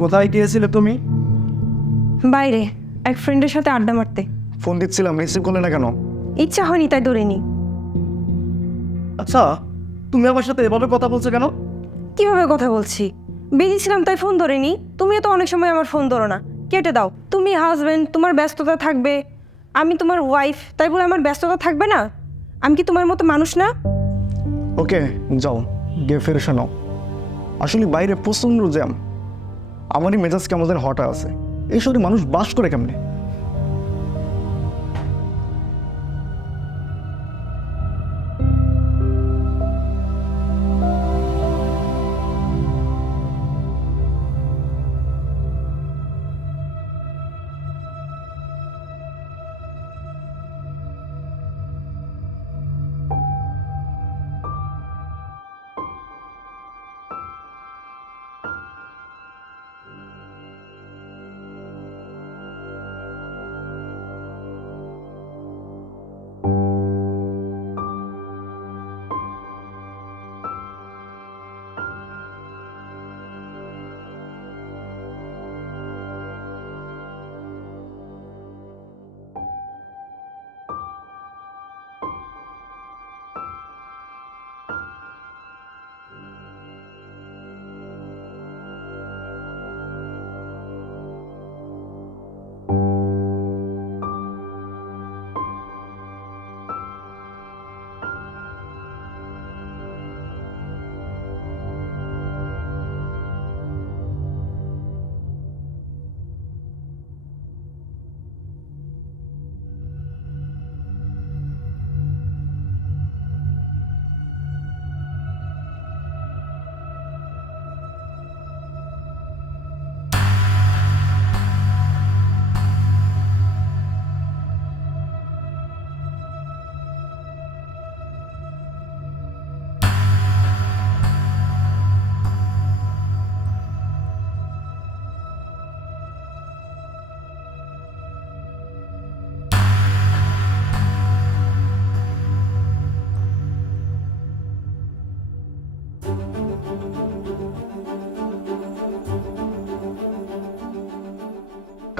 কোথায় গিয়েছিলে তুমি? বাইরে এক ফ্রেন্ডের সাথে আড্ডা মারতে। ফোন দিচ্ছিলাম, রিসিভ করলে না কেন? ইচ্ছা হয়নি তাই ধরিনি। আচ্ছা, তুমি আমার সাথে এভাবে কথা বলছো কেন? কিভাবে কথা বলছি? বিজি ছিলাম তাই ফোন ধরিনি। তুমিও তো অনেক সময় আমার ফোন ধরো না, কেটে দাও। তুমি হাজবেন্ড, তোমার ব্যস্ততা থাকবে। আমি তোমার ওয়াইফ, তাই বলে আমার ব্যস্ততা থাকবে না? আমি কি তোমার মতো মানুষ না? ওকে, যাও গিয়ে ফেরত নাও। আসলে বাইরে প্রচন্ড জ্যাম, আমারই মেজাজ কেমন যেন হঠাৎ আছে। এই শহরে মানুষ বাস করে কেমনে?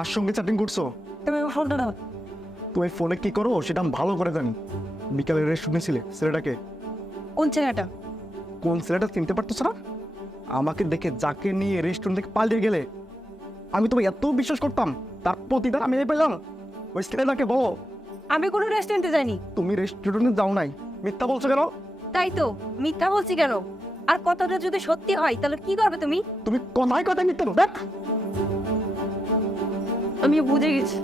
কার সঙ্গে চ্যাটিং করছো? তুমি আমার ফোনটা দাও। তুমি ফোনে কি করো সেটা আমি ভালো করে জানি। বিকালে রেস্টুরেন্টে ছিলে, ছেলেটাকে কোন ছেলেটা? কোন ছেলেটা চিনতে পারতেছো না? আমাকে দেখে যাকে নিয়ে রেস্টুরেন্ট থেকে পালিয়ে গেলে আমি তোমায় এত বিশ্বাস করতাম, তার প্রতিদান আমি এই পেলাম। ওই ছেলেটাকে বলো। আমি কোনো রেস্টুরেন্টে যাইনি। তুমি রেস্টুরেন্টে যাও নাই, মিথ্যা বলছো কেন? তাই তো, মিথ্যা বলছি কেন? আর কথাটা যদি সত্যি হয় তাহলে কি করবে তুমি? তুমি কথায় কথায় মিথ্যা বলো, দেখ। আমি বুঝে গেছি।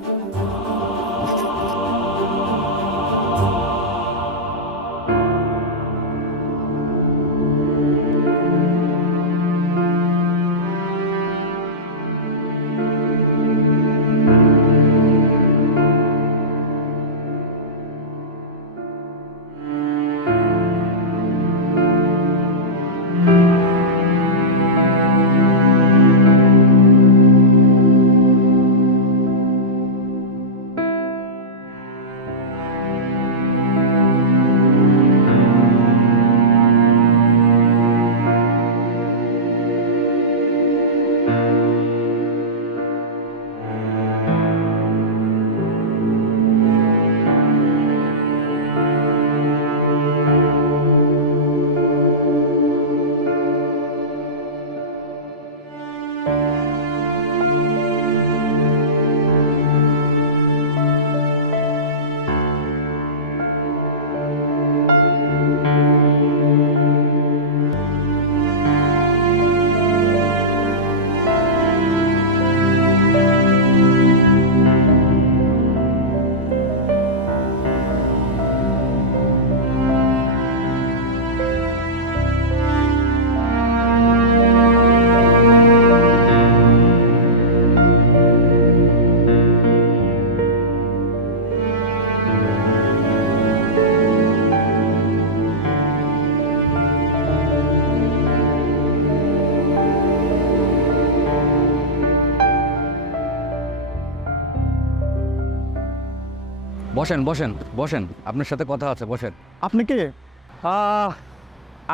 বসেন বসেন বসেন, আপনার সাথে কথা আছে, বসেন। আপনি কে?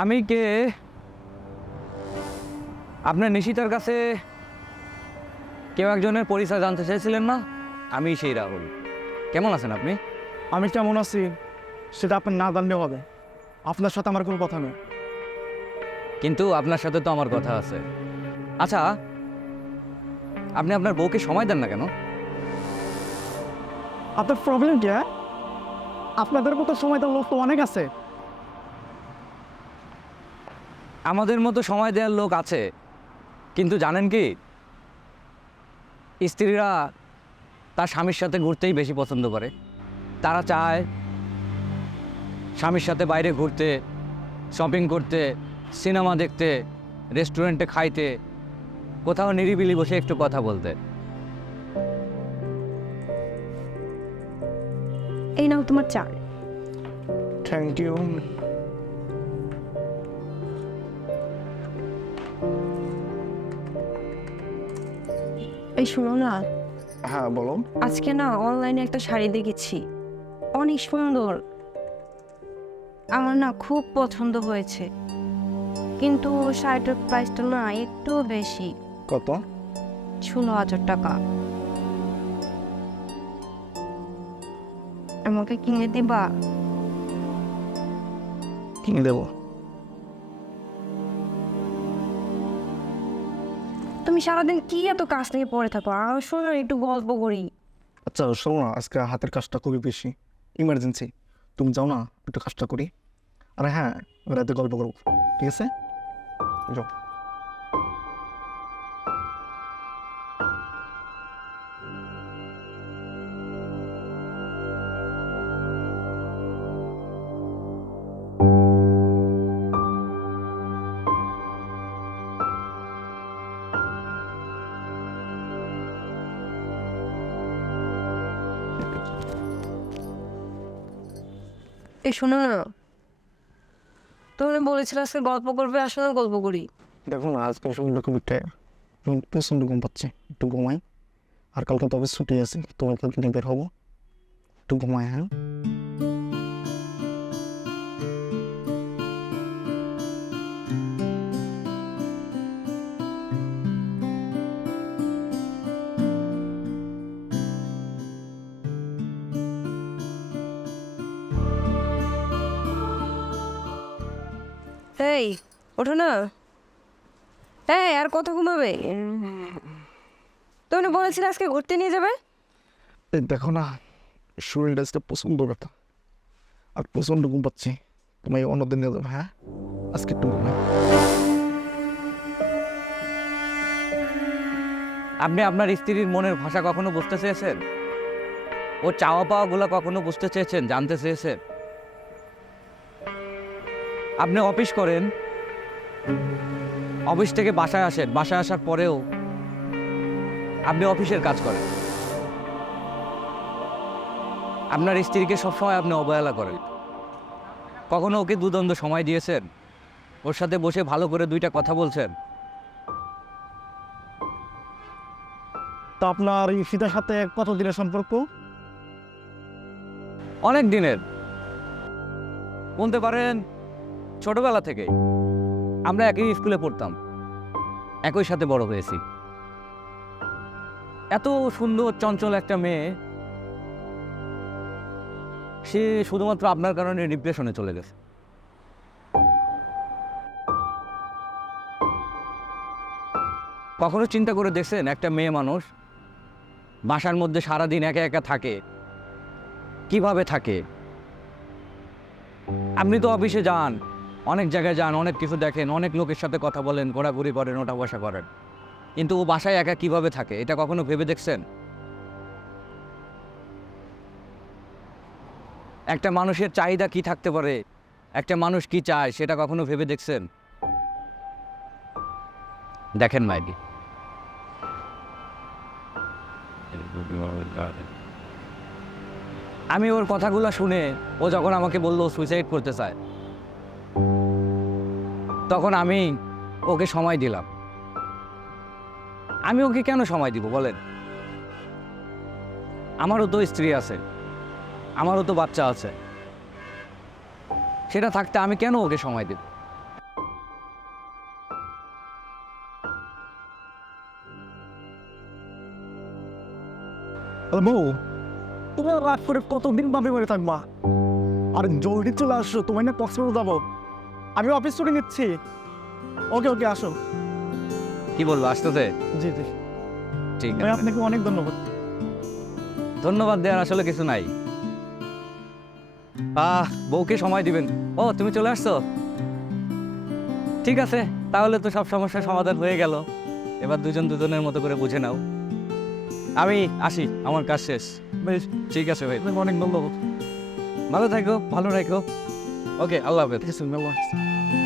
আমি কে? আপনার নিশিতার কাছে কেউ একজনের পরিচয় জানতে চেয়েছিলেন না? আমি সেই রাহুল। কেমন আছেন আপনি? আমি কেমন আছি সেটা আপনার না জানলেও হবে। আপনার সাথে আমার কোনো কথা নেই। কিন্তু আপনার সাথে তো আমার কথা আছে। আচ্ছা, আপনি আপনার বউকে সময় দেন না কেন? আপনার প্রবলেম কি? হ্যাঁ, আপনাদের মতো সময় তো লোক তো অনেক আছে। আমাদের মতো সময় দেওয়ার লোক আছে, কিন্তু জানেন কি, স্ত্রীরা তার স্বামীর সাথে ঘুরতেই বেশি পছন্দ করে। তারা চায় স্বামীর সাথে বাইরে ঘুরতে, শপিং করতে, সিনেমা দেখতে, রেস্টুরেন্টে খাইতে, কোথাও নিরিবিলি বসে একটু কথা বলতে। এই নাও তোমার চা। Thank you. এই শোনো না, হ্যাঁ বলো। আজকে না অনলাইনে একটা শাড়ি দেখেছি, অনেক সুন্দর। আমার না খুব পছন্দ হয়েছে, কিন্তু শাড়িটার প্রাইসটা না একটু বেশি। কত? 16,000 টাকা। আমাকে কিনে দিবা? কিনে দেবো। তুমি সারাদিন কি এত কাজ নিয়ে পড়ে থাকো? আর শোনো, একটু গল্প করি। আচ্ছা শোনো না, আজকে হাতের কাজটা খুবই বেশি ইমার্জেন্সি। তুমি যাও না, একটু কাজটা করি। আরে হ্যাঁ, রাতে গল্প করবো, ঠিক আছে? যাও। এই শোনো না, তুমি বলেছিলে আজকে গল্প করবে, আসলে গল্প করি। দেখো না, আজকে শরীরটা খুব একটা প্রচণ্ড ঘুম পাচ্ছে, একটু ঘুমাই। আর কালকে তবে ছুটি আছে, তোমার কালকে নিয়ে বের হবো, একটু ঘুমাই। হ্যাঁ এই ওঠো না। এই আর কত ঘুমাবে? তুমি না বলেছিলে আজকে ঘুরতে নিয়ে যাবে? এই দেখো না, শরীরটা আজকে প্রচণ্ড ব্যথা আর প্রচণ্ড ঘুম পাচ্ছি। তোমায় অন্যদিন নিয়ে যাবো। হ্যাঁ, আজকে একটু ঘুমাই। আপনি আপনার স্ত্রীর মনের ভাষা কখনো বুঝতে চেয়েছেন? ও চাওয়া পাওয়াগুলো কখনো বুঝতে চেয়েছেন, জানতে চেয়েছেন? আপনি অফিস করেন, অফিস থেকে বাসায় আসেন, বাসায় আসার পরেও আপনি অফিসের কাজ করেন। আপনার স্ত্রীকে সবসময় আপনি অবহেলা করেন। কখনো ওকে দুদণ্ড সময় দিয়েছেন? ওর সাথে বসে ভালো করে দুইটা কথা বলছেন? তো আপনার এই সীতার সাথে কত দিনের সম্পর্ক? অনেক দিনের, বলতে পারেন ছোটবেলা থেকে। আমরা একই স্কুলে পড়তাম, একই সাথে বড় হয়েছি। এত সুন্দর চঞ্চল একটা মেয়ে, সে শুধুমাত্র আপনার কারণে ডিপ্রেশনে চলে গেছে। কখনো চিন্তা করে দেখছেন একটা মেয়ে মানুষ বাসার মধ্যে সারাদিন একা একা থাকে, কিভাবে থাকে? আপনি তো অফিসে যান, অনেক জায়গায় যান, অনেক কিছু দেখেন, অনেক লোকের সাথে কথা বলেন, ঘোরাঘুরি করেন, ওঠা বসা করেন, কিন্তু ও বাসায় একা কিভাবে থাকে এটা কখনো ভেবে দেখছেন? একটা মানুষের চাহিদা কি থাকতে পারে, একটা মানুষ কি চায় সেটা কখনো ভেবে দেখছেন? দেখেন মাইদি, আমি ওর কথাগুলো শুনে ও যখন আমাকে বললো সুইসাইড করতে চায়, তখন আমি ওকে সময় দিলাম। আমি ওকে কেন সময় দিব বলেন? আমারও তো স্ত্রী আছে, আমারও তো বাচ্চা আছে। সেটা থাকতে আমি কেন ওকে সময় দেব? বউ, তুমি আর রাগ করে কতদিন বাপে বাড়ি থাকবা? আর জলদি চলে আসো, তোমায় না কক্সবাজার যাবো। আমি অফিস ছুটি নিচ্ছি। ওকে ওকে, আসো। কি বলবো, আসতেছে? জি জি, ঠিক ভাই আছে, আপনাকে অনেক ধন্যবাদ। ধন্যবাদ দেওয়ার আসলে কিছু নাই। বউকে সময় দিবেন। ও, তুমি চলে আসছো? ঠিক আছে, তাহলে তো সব সমস্যার সমাধান হয়ে গেল। এবার দুজন দুজনের মতো করে বুঝে নাও। আমি আসি, আমার কাজ শেষ। বেশ, ঠিক আছে ভাই, আপনাকে অনেক ধন্যবাদ। ভালো থাকো, ভালো রাখো। ওকে, আল্লাহ হাফেজ। ঠিক আছে, আল্লাহ হাফেজ।